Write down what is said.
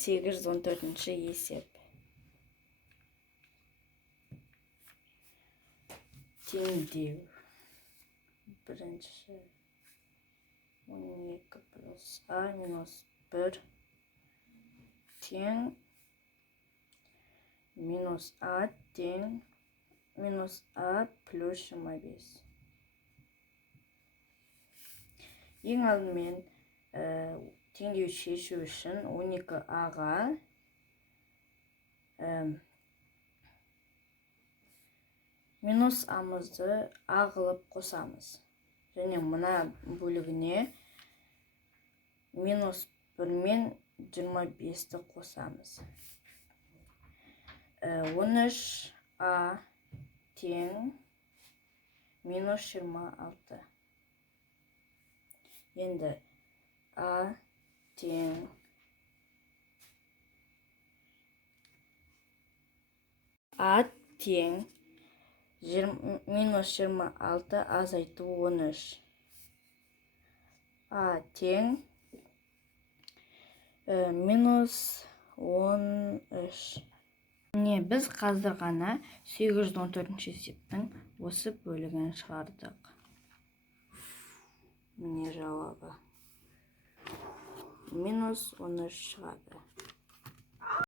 814 есеп. Теңдеу. Бірінші 12 плюс а минус 1 тең минус а тең минус а плюс 25. Ең алдымен теңдеу шешу үшін 12аға минус амызды ағылып қосамыз. Және мына бөлігіне минус 1 мен 25-ті қосамыз. 13а тең минус 26. Енді а тең минус 26 азайту 13. А тең минус 13. Міне біз қазір ғана 814 есептің осы бөлігін шығардық. Міне жауабы. Минус 13 шығады.